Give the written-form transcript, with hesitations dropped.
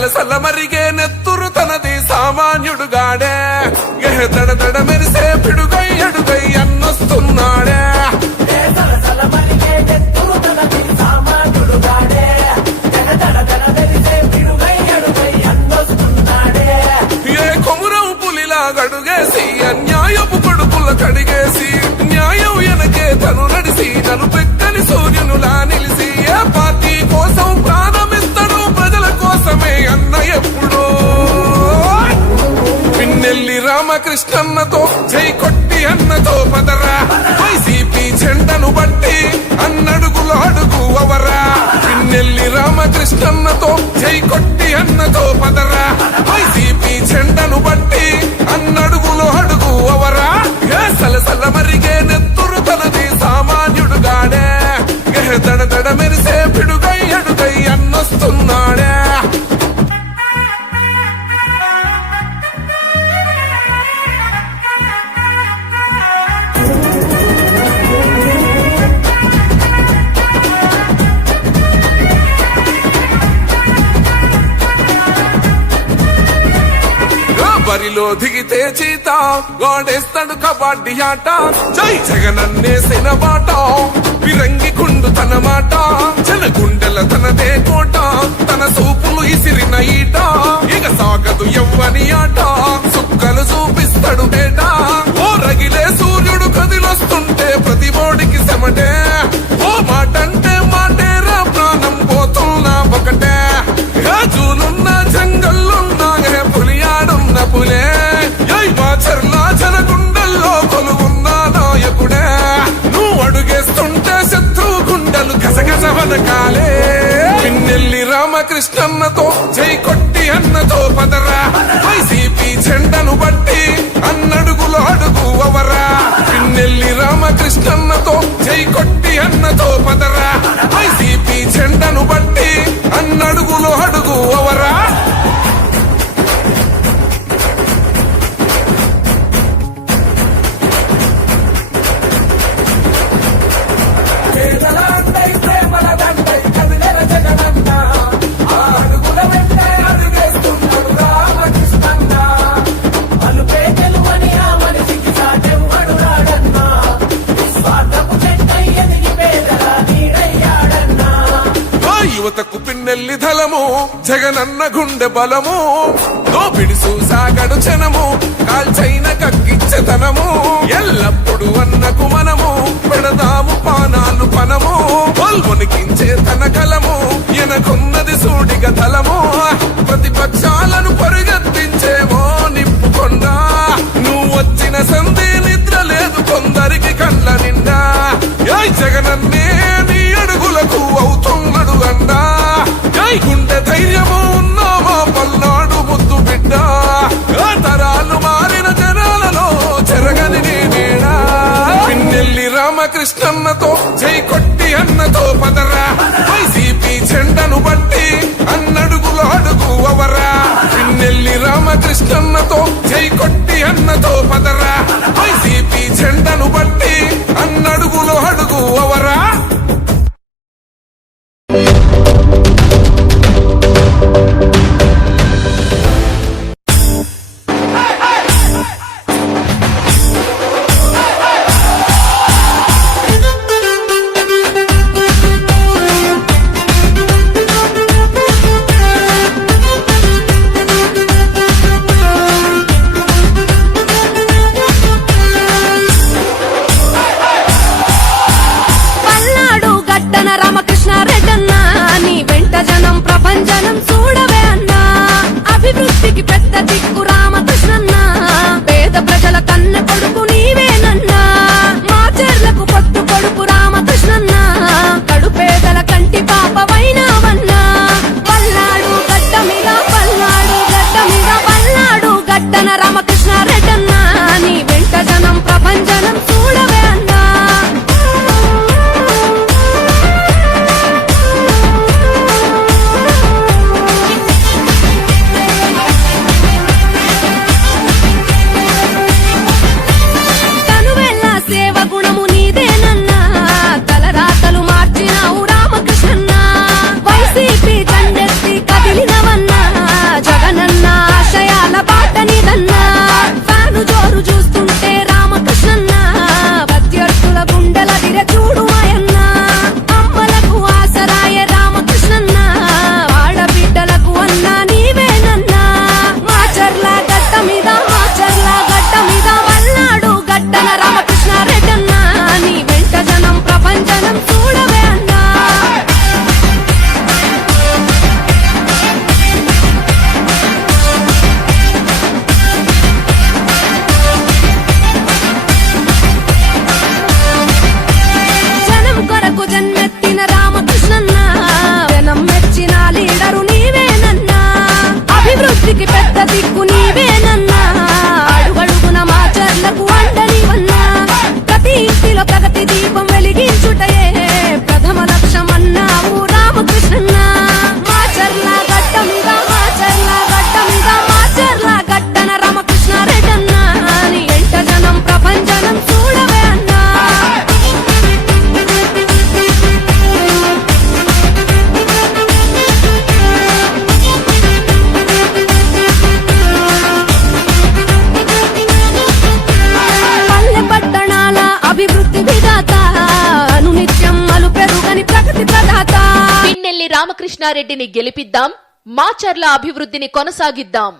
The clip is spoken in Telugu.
సలసల మరిగే నెత్తురు తనది సామాన్యుడుగాడే దడ దడ మెరిసే పిడుగై అడుగై అన్నొస్తున్నాడే ఏ కొమురం పులిలా గడుగేసి అన్యాయపు కొడుకుల కడిగేసి న్యాయం వెనకే తను నడిసి నలుపెక్కని సూర్యునులా నిలిసి ఏ పార్టీ కోసం ప్రాణమిస్తాడు ప్రజల కోసమే అన్న ఎప్పుడో పిన్నెల్లి రామకృష్ణన్నతో జై కొట్టి అన్నతో పదరా వైసీపీ జెండను బట్టి అన్నడుగులు అడుగు అవరా పిన్నెల్లి రామకృష్ణన్నతో జై కొట్టి అన్నతో పదరా వైసీపీ జెండను బట్టి అన్నడుగులు అడుగు అవరా ఏ సలసల మరిగే నెత్తురు తనది సామాన్యుడుగాడే దడ దడ మెరిసే పిడుగై అడుగై అన్నొస్తున్నాడే బరిలో దిగితే చీత గోడేస్తాడు కబడ్డీ ఆట జై జగనన్నేసిన బాట విరంగి కుండు తన మాట జన గుండెల తనదే కోట తన సూపులు ఇసిరిన ఈట ఇక సాగదు ఎవ్వని ఆట సుక్కలు చూపిస్తాడు బేట ఓ రగిలే సూర్యుడు కదిలొస్తుంటే ప్రతి బోడికి సెమటే ఓ మాటంటే మాటేరా ప్రాణం పోతున్నా ఒకటే రాజులున్న జంగల్లున్నా పులియాడున్న పులే మాచర్లా జనగుండల్లో కొలువున్న నాయకుడే నువ్వు అడుగేస్తుంటే శత్రు గుండెలు గజగజ వనకాలే పిన్నెల్లి రామకృష్ణన్నతో జై కొట్టి అన్నతో పదరా వైసీపీ జెండను బట్టి అన్నడుగులు అడుగు అవరా పిన్నెల్లి రామకృష్ణన్నతో జై కొట్టి అన్నతో పదరా వైసీపీ జెండను బట్టి అన్నడుగులు అడుగు అవరా యువతకు పిన్నెల్లి ధలము జగనన్న గుండె బలము దోపిడి సాగడు జనము కాల్చైన కక్కిచ్చతనము ఎల్లప్పుడు అన్నకు మనము పెడదాము పానాలు పనము వల్వనికించే తన కలము ఎనకున్నది సూడిగ తలము ప్రతిపక్షాలను పరుగెత్తించేమో నిప్పుకొండా నువ్వు వచ్చిన సంధి నిద్ర లేదు కొందరికి కళ్ళ నిండా జగనన్నే నీ అడుగులకు అవుతున్నాడు అండా గుండె ధైర్యము ఉన్నామా పల్నాడు ముద్దు బిడ్డ తరాలు మారిన జనాలలో చెరగని నేనేడా పిన్నెల్లి రామకృష్ణన్నతో జై కొట్టి అన్నతో పదరా వైసీపీ జెండను బట్టి అన్నడుగులు అడుగు అవరా పిన్నెల్లి రామకృష్ణన్నతో జై కొట్టి అన్నతో పదరా వైసీపీ జెండను బట్టి అన్నడుగులు అడుగు అవరా రామకృష్ణారెడ్డిని గెలిపిద్దాం, మాచర్ల అభివృద్ధిని కొనసాగిద్దాం.